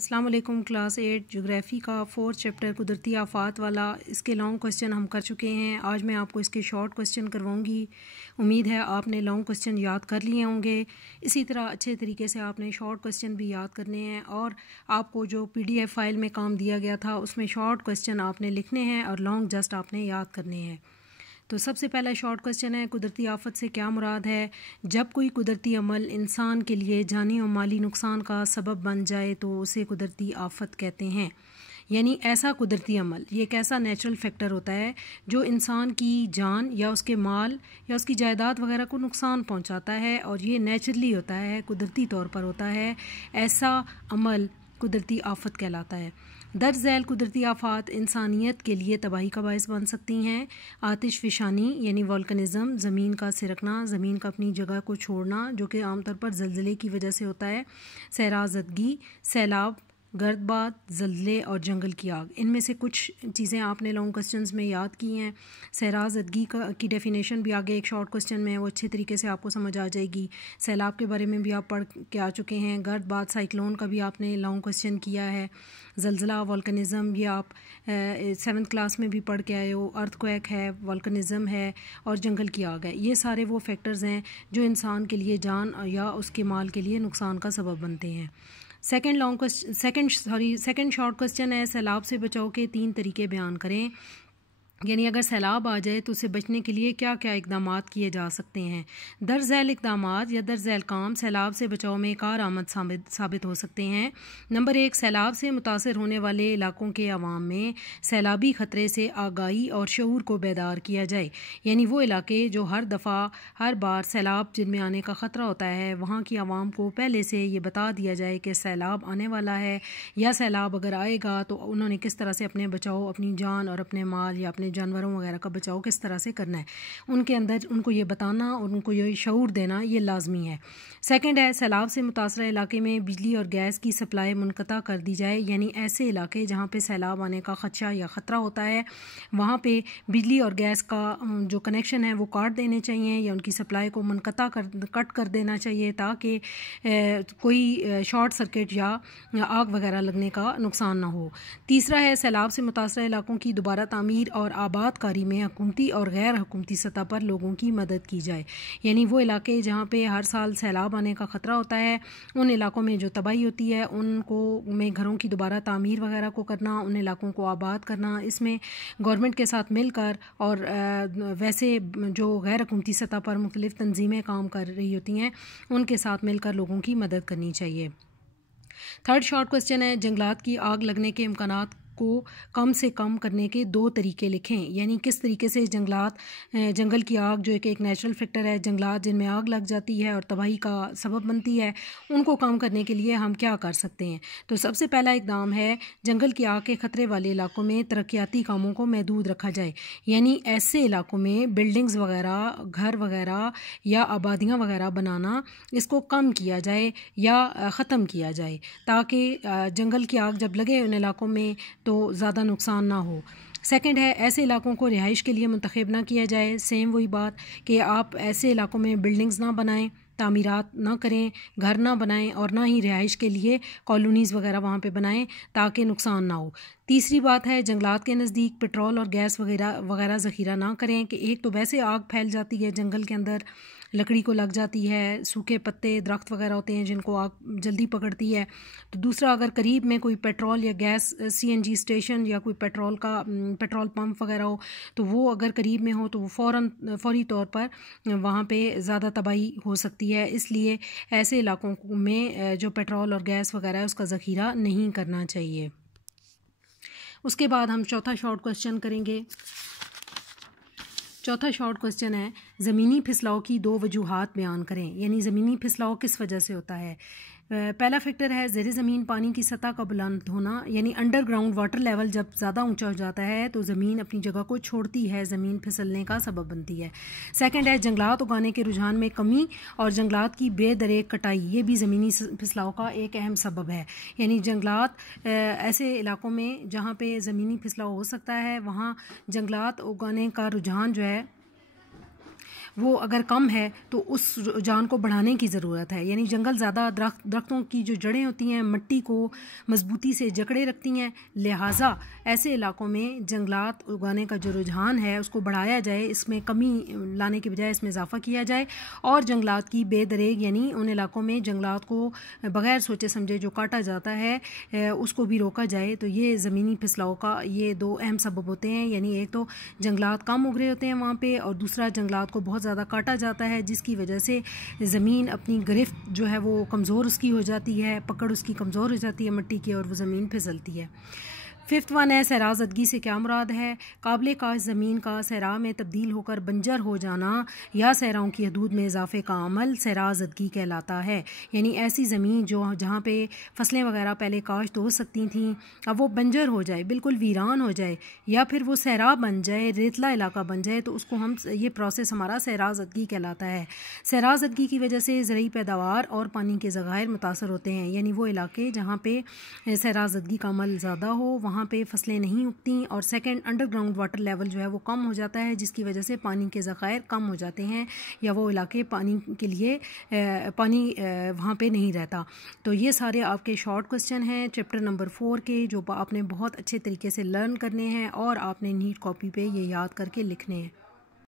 अस्सलाम वालेकुम। Class 8 geography का 4th चैप्टर कुदरती आफ़ात वाला इसके लॉन्ग क्वेश्चन हम कर चुके हैं। आज मैं आपको इसके शॉर्ट क्वेश्चन करवाऊंगी। उम्मीद है आपने लॉन्ग क्वेश्चन याद कर लिए होंगे। इसी तरह अच्छे तरीके से आपने शॉर्ट क्वेश्चन भी याद करने हैं और आपको जो PDF फ़ाइल में काम दिया गया था उसमें शॉर्ट क्वेश्चन आपने लिखने हैं और लॉन्ग जस्ट आपने याद करने हैं। तो सबसे पहला शॉर्ट क्वेश्चन है, कुदरती आफत से क्या मुराद है? जब कोई कुदरती अमल इंसान के लिए जानी और माली नुकसान का सबब बन जाए तो उसे कुदरती आफत कहते हैं। यानी ऐसा कुदरती अमल, ये एक ऐसा नेचुरल फैक्टर होता है जो इंसान की जान या उसके माल या उसकी जायदाद वगैरह को नुकसान पहुंचाता है और ये नेचुरली होता है, कुदरती तौर पर होता है। ऐसा अमल कुदरती आफत कहलाता है। दर्ज झैल कुदरती आफात इंसानियत के लिए तबाही का बायस बन सकती हैं। आतिश फिशानी यानी वोल्कनिज़म, ज़मीन का सिरकना, ज़मीन का अपनी जगह को छोड़ना जो कि आमतौर पर ज़लज़ले की वजह से होता है। सहराज़दगी, सैलाब, गर्दबाद, ज़लज़ले और जंगल की आग, इनमें से कुछ चीज़ें आपने लॉन्ग क्वेश्चंस में याद की हैं। सहराज़दगी की डेफिनेशन भी आगे एक शॉर्ट क्वेश्चन में वो अच्छे तरीके से आपको समझ आ जाएगी। सैलाब के बारे में भी आप पढ़ के आ चुके हैं। गर्दबाद, साइक्लोन का भी आपने लॉन्ग क्वेश्चन किया है। ज़लज़ला, वोल्कनिज़म ये आप 7th क्लास में भी पढ़ के आए हो। अर्थक्वेक है, वोल्कनिज़म है और जंगल की आग है। ये सारे वो फैक्टर्स हैं जो इंसान के लिए जान या उसके माल के लिए नुकसान का सबब बनते हैं। सेकंड शॉर्ट क्वेश्चन है, सैलाब से बचाव के 3 तरीके बयान करें। यानी अगर सैलाब आ जाए तो उसे बचने के लिए क्या क्या इकदामात किए जा सकते हैं। दर्ज झैल इकदामात या दर्ज झैल काम सैलाब से बचाव में कारआमद साबित हो सकते हैं। नंबर 1, सैलाब से मुतासर होने वाले इलाकों के अवाम में सैलाबी ख़तरे से आगाही और शऊर को बेदार किया जाए। यानी वो इलाके जो हर बार सैलाब जिनमें आने का ख़तरा होता है, वहाँ की आवाम को पहले से ये बता दिया जाए कि सैलाब आने वाला है या सैलाब अगर आएगा तो उन्होंने किस तरह से अपने बचाव, अपनी जान और अपने माल या अपने जानवरों वगैरह का बचाव किस तरह से करना है, उनके अंदर उनको ये बताना और उनको ये शऊर देना ये लाजमी है। सेकंड है, सैलाब से मुतासर इलाके में बिजली और गैस की सप्लाई मुनक़ता कर दी जाए। यानी ऐसे इलाके जहाँ पे सैलाब आने का खदशा या ख़तरा होता है वहाँ पे बिजली और गैस का जो कनेक्शन है वो काट देने चाहिए या उनकी सप्लाई को कट कर देना चाहिए ताकि कोई शॉर्ट सर्किट या आग वगैरह लगने का नुकसान ना हो। तीसरा है, सैलाब से मुतासर इलाकों की दोबारा तामीर और आबादकारी में हुकूमती और गैर हुकूमती सतह पर लोगों की मदद की जाए। यानी वो इलाके जहाँ पे हर साल सैलाब आने का ख़तरा होता है, उन इलाकों में जो तबाही होती है उनको में घरों की दोबारा तामीर वगैरह को करना, उन इलाकों को आबाद करना, इसमें गवर्नमेंट के साथ मिलकर और वैसे जो गैर हुकूमती सतह पर मुख्तलिफ़ तंजीमें काम कर रही होती हैं उनके साथ मिलकर लोगों की मदद करनी चाहिए। थर्ड शॉर्ट क्वेश्चन है, जंगलात की आग लगने के इम्कानात को कम से कम करने के 2 तरीके लिखें। यानी किस तरीके से जंगल की आग जो एक नेचुरल फैक्टर है, जंगलात जिनमें आग लग जाती है और तबाही का सबब बनती है, उनको कम करने के लिए हम क्या कर सकते हैं। तो सबसे पहला इकदाम है, जंगल की आग के ख़तरे वाले इलाकों में तरक्याती कामों को महदूद रखा जाए। यानी ऐसे इलाकों में बिल्डिंग्स वगैरह, घर वगैरह या आबादियाँ वगैरह बनाना, इसको कम किया जाए या ख़त्म किया जाए ताकि जंगल की आग जब लगे उन इलाकों में तो ज़्यादा नुकसान ना हो। सेकंड है, ऐसे इलाकों को रिहाइश के लिए मुंतखब ना किया जाए। सेम वही बात कि आप ऐसे इलाकों में बिल्डिंग्स ना बनाएं, तामीरात ना करें, घर ना बनाएं और ना ही रिहाइश के लिए कॉलोनीज़ वगैरह वहाँ पे बनाएं ताकि नुकसान ना हो। तीसरी बात है, जंगलात के नज़दीक पेट्रोल और गैस वगैरह ज़ख़ीरा ना करें कि एक तो वैसे आग फैल जाती है जंगल के अंदर, लकड़ी को लग जाती है, सूखे पत्ते दरख्त वगैरह होते हैं जिनको आग जल्दी पकड़ती है। तो दूसरा, अगर करीब में कोई पेट्रोल या गैस CNG स्टेशन या कोई पेट्रोल पंप वगैरह हो तो वो अगर करीब में हो तो वो फौरी तौर पर वहाँ पे ज़्यादा तबाही हो सकती है। इसलिए ऐसे इलाकों में जो पेट्रोल और गैस वगैरह है उसका ज़ख़ीरा नहीं करना चाहिए। उसके बाद हम चौथा शॉर्ट क्वेश्चन करेंगे। चौथा शॉर्ट क्वेश्चन है, ज़मीनी फिसलाव की 2 वजूहात बयान करें। यानी ज़मीनी फिसलाव किस वजह से होता है। पहला फैक्टर है ज़ेरे ज़मीन पानी की सतह का बुलंद होना। यानी अंडरग्राउंड वाटर लेवल जब ज़्यादा ऊंचा हो जाता है तो ज़मीन अपनी जगह को छोड़ती है, ज़मीन फिसलने का सबब बनती है। सेकंड है, जंगलात उगाने के रुझान में कमी और जंगलात की बेदरेक कटाई, ये भी ज़मीनी फिसलाव का एक अहम सबब है। यानी जंगलात ऐसे इलाकों में जहाँ पे ज़मीनी फिसलाव हो सकता है वहाँ जंगलात उगाने का रुझान जो है वो अगर कम है तो उस रुझान को बढ़ाने की ज़रूरत है। यानी जंगल ज़्यादा दरख्तों की जो जड़ें होती हैं मिट्टी को मजबूती से जकड़े रखती हैं, लिहाजा ऐसे इलाकों में जंगलात उगाने का जो रुझान है उसको बढ़ाया जाए, इसमें कमी लाने के बजाय इसमें इजाफा किया जाए और जंगलात की बेदरेग यानी उन इलाकों में जंगलात को बग़ैर सोचे समझे जो काटा जाता है उसको भी रोका जाए। तो ये ज़मीनी फिसलाव का ये दो अहम सबब होते हैं, यानी एक तो जंगलात कम उग रहे होते हैं वहाँ पे और दूसरा जंगलात को बहुत ज़्यादा काटा जाता है जिसकी वजह से ज़मीन अपनी गिरफ्त जो है वो कमज़ोर उसकी हो जाती है, पकड़ उसकी कमज़ोर हो जाती है मिट्टी की और वो ज़मीन फिसलती है। फिफ्थ वन है सहराज़दगी से क्या मुराद है? काबिल काश ज़मीन का सहरा में तब्दील होकर बंजर हो जाना या सहराओं की हदूद में इजाफे का अमल सहराज़दगी कहलाता है। यानी ऐसी ज़मीन जो जहाँ पे फसलें वगैरह पहले काश्त हो सकती थीं अब वो बंजर हो जाए, बिल्कुल वीरान हो जाए या फिर वो सहरा बन जाए, रेतला इलाका बन जाए, तो उसको हम ये प्रोसेस हमारा सहराज़दगी कहलाता है। सहराज़दगी की वजह से ज़रई पैदावार और पानी के ज़खायर मुतासर होते हैं। यानी वो इलाके जहाँ पे सहराज़दगी का अमल ज़्यादा हो वहाँ पे फसलें नहीं उगती और सेकंड अंडरग्राउंड वाटर लेवल जो है वो कम हो जाता है जिसकी वजह से पानी के ज़खायर कम हो जाते हैं या वो इलाके पानी के लिए पानी वहाँ पे नहीं रहता। तो ये सारे आपके शॉर्ट क्वेश्चन हैं चैप्टर नंबर 4 के जो आपने बहुत अच्छे तरीके से लर्न करने हैं और आपने नीट कॉपी पे ये याद करके लिखने हैं।